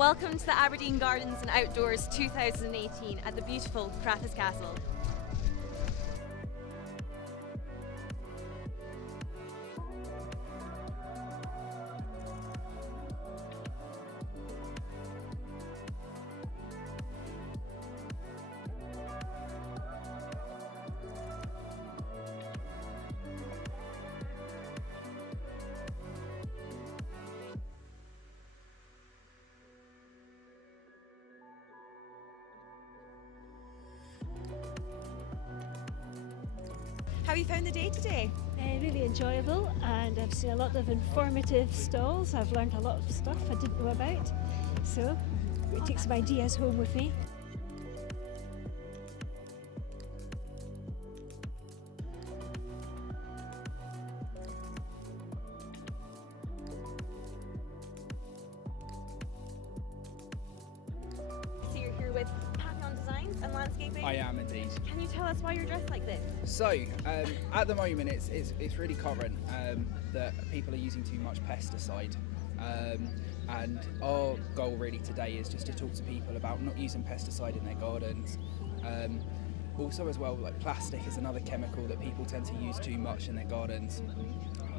Welcome to the Aberdeen Gardens and Outdoors 2018 at the beautiful Crathes Castle. How have you found the day today? Really enjoyable, and I've seen a lot of informative stalls. I've learned a lot of stuff I didn't know about, so it takes some ideas home with me. So you're here with Designs and Landscaping? I am indeed. Can you tell us why you're dressed like this? So, at the moment it's really current that people are using too much pesticide, and our goal really today is just to talk to people about not using pesticide in their gardens. Also as well, like plastic is another chemical that people tend to use too much in their gardens.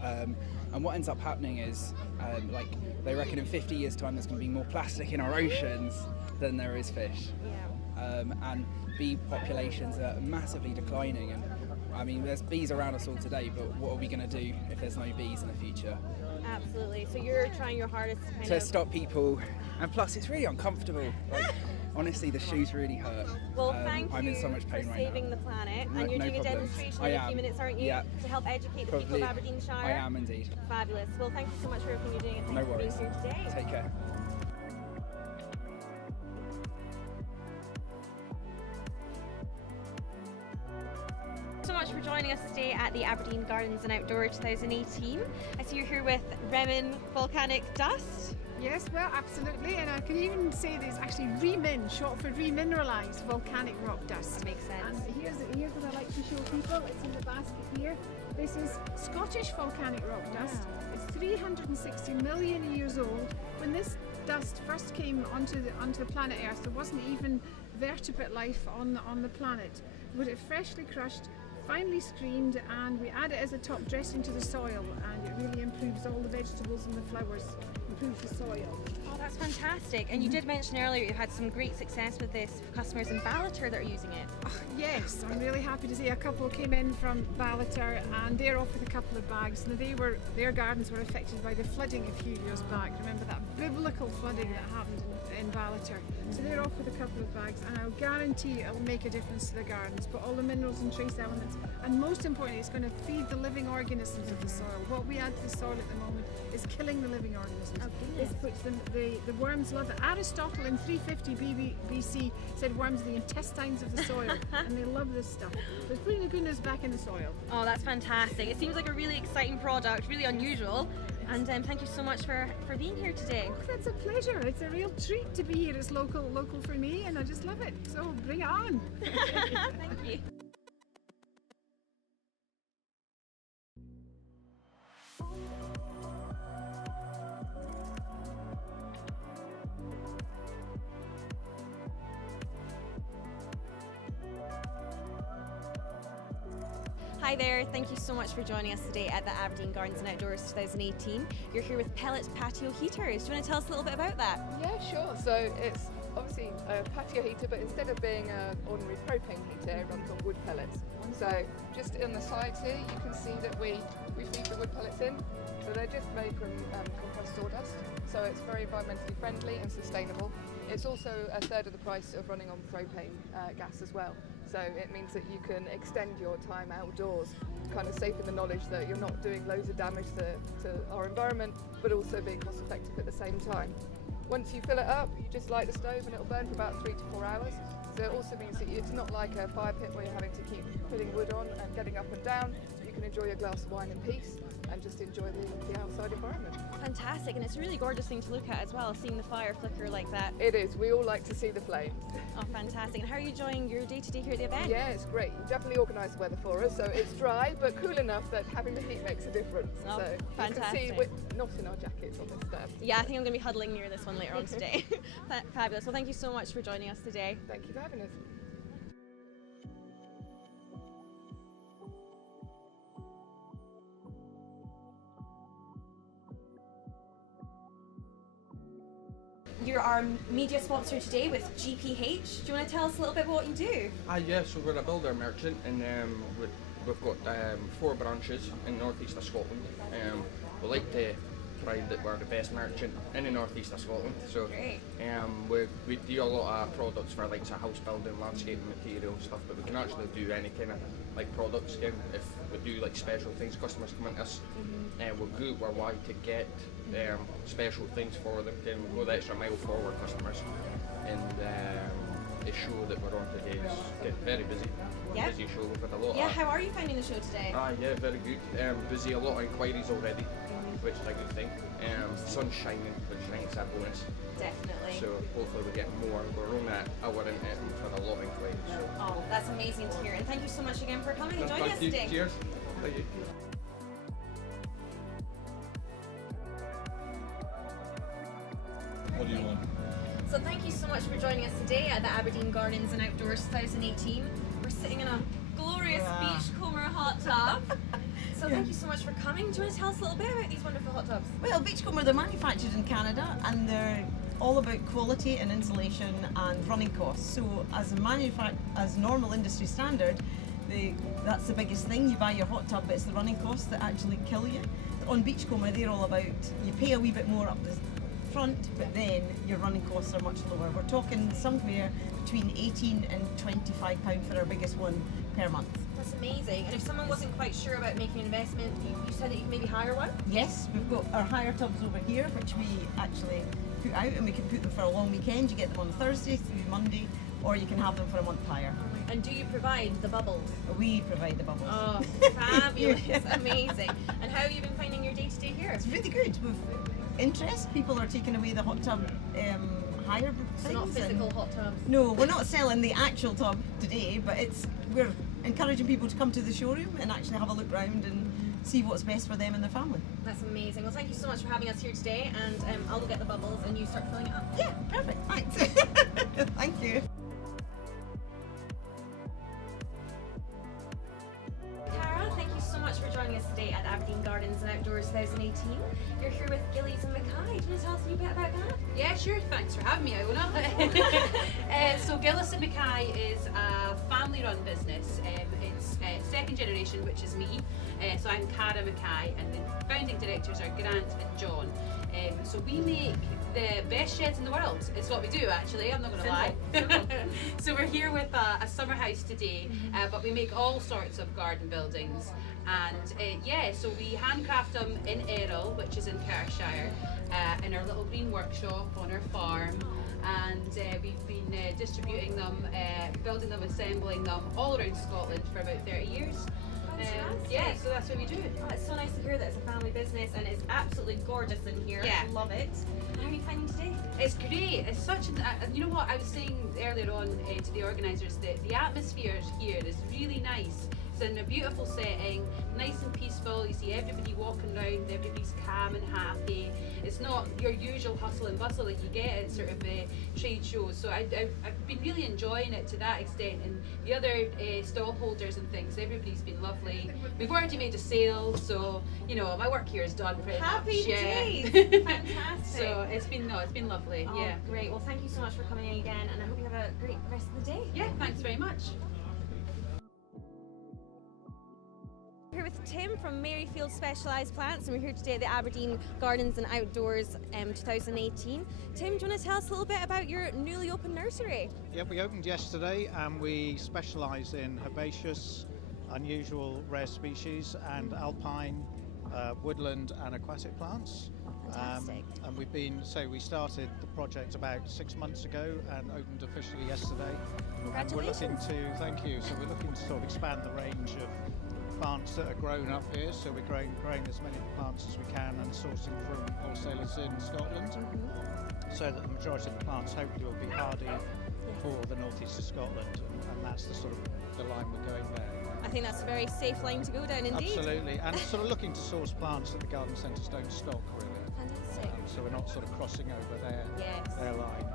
And what ends up happening is, like they reckon in 50 years time there's going to be more plastic in our oceans than there is fish. And bee populations are massively declining, and I mean there's bees around us all today, but what are we going to do if there's no bees in the future? Absolutely. So you're trying your hardest to stop people, and plus it's really uncomfortable. Like, honestly, the shoes really hurt. Well, thank I'm you in so much pain for right saving now. the planet, No, and you're no doing problem. a demonstration I in a am. few minutes, aren't you? Yeah. To help educate the people Probably. of Aberdeenshire. I am indeed. Fabulous. Well, thank you so much for everything you're doing, and No thanks for worries. being here today. Take care. So much for joining us today at the Aberdeen Gardens and Outdoor 2018. I see you're here with Remin Volcanic Dust. Yes, well, absolutely, and I can even say there's actually remin, short for remineralised volcanic rock dust. That makes sense. And here's what I like to show people. It's in the basket here. This is Scottish volcanic rock dust. It's 360 million years old. When this dust first came onto the planet Earth, there wasn't even vertebrate life on the planet. But it freshly crushed, finely screened, and we add it as a top dressing to the soil, and it really improves all the vegetables and the flowers, improves the soil. Oh, that's fantastic. And you did mention earlier you had some great success with this for customers in Ballater that are using it. Yes, I'm really happy to see a couple came in from Ballater, and they're off with a couple of bags. Now their gardens were affected by the flooding a few years back. Remember that biblical flooding that happened in Ballater. So they're off with a couple of bags, and I'll guarantee it'll make a difference to the gardens. But all the minerals and trace elements, and most importantly, it's going to feed the living organisms of the soil. What we add to the soil at the moment is killing the living organisms. This puts the worms love it. Aristotle in 350 BC said worms are the intestines of the soil, and they love this stuff. So it's putting the goodness back in the soil. Oh, that's fantastic. It seems like a really exciting product, really unusual. And thank you so much for being here today. Oh, that's a pleasure. It's a real treat to be here. It's local for me, and I just love it. So bring it on. Thank you. Hi there, thank you so much for joining us today at the Aberdeen Gardens and Outdoors 2018. You're here with pellet patio heaters. Do you want to tell us a little bit about that? Yeah, sure. So it's obviously a patio heater, but instead of being an ordinary propane heater, it runs on wood pellets. So just on the sides here, you can see that we feed the wood pellets in. So they're just made from compressed sawdust. So it's very environmentally friendly and sustainable. It's also a third of the price of running on propane gas as well. So it means that you can extend your time outdoors, kind of safe in the knowledge that you're not doing loads of damage to our environment, but also being cost effective at the same time. Once you fill it up, you just light the stove and it'll burn for about 3 to 4 hours. So it also means that it's not like a fire pit where you're having to keep putting wood on and getting up and down. You can enjoy a glass of wine in peace and just enjoy the outside environment. Fantastic, and it's a really gorgeous thing to look at as well, seeing the fire flicker like that. It is. We all like to see the flames. Oh, fantastic. And how are you enjoying your day-to-day here at the event? Yeah, it's great. You definitely organised the weather for us, so it's dry but cool enough that having the heat makes a difference. Oh, so fantastic. You can see we're not in our jackets on this stand. Yeah, I think I'm going to be huddling near this one later on today. Fabulous. Well, thank you so much for joining us today. Thank you for having us. You're our media sponsor today with GPH. Do you want to tell us a little bit about what you do? Yeah, so we're a builder merchant, and we've got 4 branches in the northeast of Scotland. We like to pride that we're the best merchant in the northeast of Scotland. So we do a lot of products for like house building, landscaping material stuff, but we can actually do any kind of like products. If we do like special things, customers come into us, and we'll go our way to get special things for them. Then we go the extra mile for our customers, and the show that we're on today is getting very busy. Yeah. Busy show. We've had a lot. Yeah, how are you finding the show today? Yeah, very good. Busy, a lot of inquiries already, which is a good thing. Sun's shining, which I think is a bonus. Definitely. So hopefully we get more. We're only at hour into it, and we've had a lot of inquiries. So. Oh, that's amazing to hear. And thank you so much again for coming and joining us Thank you. today. Cheers. Thank you. What do you want? So thank you so much for joining us today at the Aberdeen Gardens and Outdoors 2018. We're sitting in a glorious Beachcomber hot tub. So thank you so much for coming. Do you want to tell us a little bit about these wonderful hot tubs? Well, Beachcomber, they're manufactured in Canada and they're all about quality and insulation and running costs. So as normal industry standard, that's the biggest thing. You buy your hot tub, but it's the running costs that actually kill you. On Beachcomber, they're all about, you pay a wee bit more up the front, but then your running costs are much lower. We're talking somewhere between 18 and £25 for our biggest one per month. That's amazing. And if someone wasn't quite sure about making an investment, you said that you could maybe hire one? Yes, we've got our hire tubs over here, which we actually put out, and we can put them for a long weekend. You get them on Thursday through Monday, or you can have them for a month hire. And do you provide the bubbles? We provide the bubbles. Oh, fabulous. Amazing. And how have you been finding your day-to-day here? It's really good. We've interest. People are taking away the hot tub hire So things. not physical hot tubs? No, we're not selling the actual tub today, but we're encouraging people to come to the showroom and actually have a look round and see what's best for them and their family. That's amazing. Well, thank you so much for having us here today, and I'll go get the bubbles and you start filling it up. Yeah, perfect. Thanks. Thank you. Cara, thank you so much for joining us today at Aberdeen Gardens and Outdoors 2018. You're here with Gillies and Mackay. Do you want to tell us a wee bit about that? Yeah, sure. Thanks for having me, Iona. So Gillis and Mackay is a family-run business. It's second generation, which is me. So I'm Cara Mackay, and the founding directors are Grant and John. So we make the best sheds in the world. It's what we do, actually. I'm not going to lie. So we're here with a summer house today, but we make all sorts of garden buildings. And so we handcraft them in Errol, which is in Perthshire, in our little green workshop on our farm. And we've been distributing them, building them, assembling them all around Scotland for about 30 years. Yeah, so that's what we do. Oh, it's so nice to hear that it's a family business, and it's absolutely gorgeous in here. Yeah. Love it. How are you finding today? It's great. It's such an, you know what I was saying earlier on to the organisers, that the atmosphere here is really nice. It's in a beautiful setting, nice and peaceful. You see everybody walking around, everybody's calm and happy. It's not your usual hustle and bustle that you get at sort of trade shows. So I've been really enjoying it to that extent. And the other stall holders and things, everybody's been lovely. We've already made a sale, so you know my work here is done pretty Happy much. days! Yeah. Fantastic. So it's been lovely. Oh, Yeah. great. Well, thank you so much for coming in again, and I hope you have a great rest of the day. Yeah. Thanks very much. Here with Tim from Maryfield Specialised Plants, and we're here today at the Aberdeen Gardens and Outdoors 2018. Tim, do you want to tell us a little bit about your newly opened nursery? Yeah, we opened yesterday and we specialise in herbaceous, unusual rare species and alpine, woodland and aquatic plants. Fantastic. And we started the project about 6 months ago and opened officially yesterday. Congratulations. And we're looking to, thank you, so we're looking to sort of expand the range of plants that are grown up here, so we're growing as many plants as we can and sourcing from wholesalers in Scotland, so that the majority of the plants hopefully will be hardy for the northeast of Scotland, and that's the sort of the line we're going there. I think that's a very safe line to go down indeed. Absolutely, and sort of looking to source plants that the garden centres don't stock really. Fantastic. So we're not sort of crossing over their line.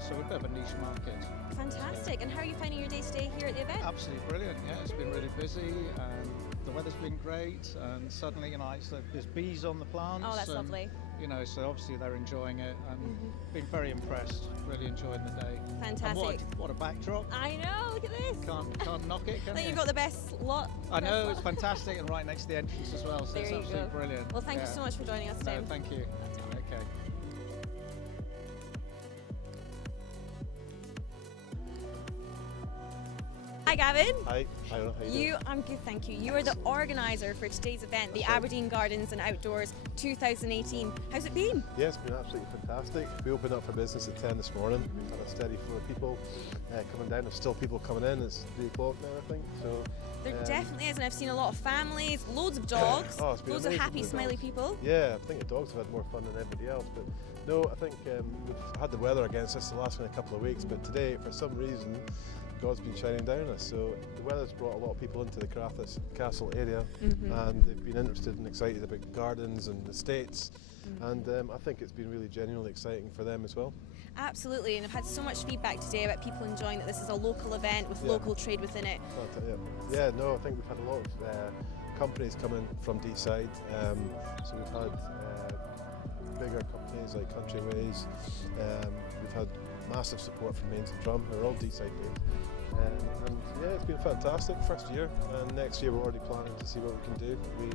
So we're a bit of a niche market. Fantastic. And how are you finding your day-to-day here at the event? Absolutely brilliant. Yeah, it's been really busy. The weather's been great, and suddenly, there's bees on the plants. Oh, that's lovely. So obviously they're enjoying it, and been very impressed. Really enjoying the day. Fantastic. And what a backdrop! I know. Look at this. Can't knock it, can I think you? you've got the best lot. I know, it's fantastic, and right next to the entrance as well. So There it's you absolutely go. brilliant. Well, thank you so much for joining us today. No, thank you. Okay. Hi, Gavin. Hi, how you doing? I'm good, thank you. You are the organiser for today's event, the Aberdeen Gardens and Outdoors 2018. How's it been? Yeah, it's been absolutely fantastic. We opened up for business at 10 this morning. We've had a steady flow of people coming down. There's still people coming in. It's 3 o'clock now, I think. So There definitely is, and I've seen a lot of families, loads of dogs, Oh, it's been loads of amazing happy, with the smiley dogs. people. Yeah, I think the dogs have had more fun than everybody else. But no, I think we've had the weather against us the last couple of weeks. But today, for some reason, God's been shining down on us. So the weather's brought a lot of people into the Crathis Castle area, and they've been interested and excited about gardens and estates. And I think it's been really genuinely exciting for them as well. Absolutely, and I've had so much feedback today about people enjoying that this is a local event with local trade within it. Yeah, no, I think we've had a lot of companies coming from Deeside. So we've had bigger companies like Countryways. We've had massive support from Mains and Drum, who are all Deeside based. And yeah, it's been fantastic first year, and next year we're already planning to see what we can do. We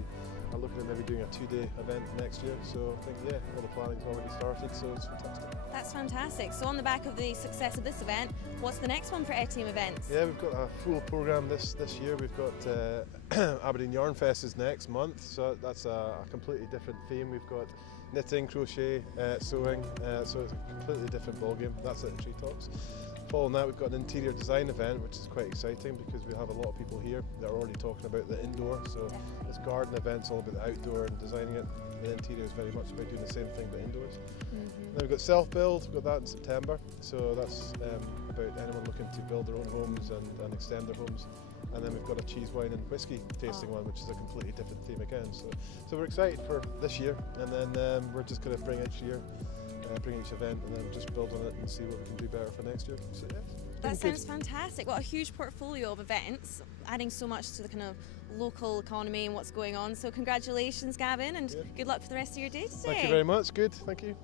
are looking at maybe doing a 2-day event next year, so I think all the planning's already started, so it's fantastic. That's fantastic. So on the back of the success of this event, what's the next one for Air-Team Events? Yeah, we've got a full programme this year. We've got Aberdeen Yarn Fest is next month, so that's a completely different theme. We've got knitting, crochet, sewing, so it's a completely different ballgame. That's at the Treetops. Following that, we've got an interior design event, which is quite exciting because we have a lot of people here that are already talking about the indoor. So this garden event's all about the outdoor and designing it. The interior is very much about doing the same thing but indoors. Then we've got self-build, we've got that in September. So that's about anyone looking to build their own homes and extend their homes. And then we've got a cheese, wine and whiskey tasting one, which is a completely different theme again. So we're excited for this year, and then we're just going to bring each event and then just build on it and see what we can do better for next year. So yeah, That sounds fantastic. What a huge portfolio of events, adding so much to the kind of local economy and what's going on. So congratulations, Gavin, and good luck for the rest of your day today. Thank you very much. Good. Thank you.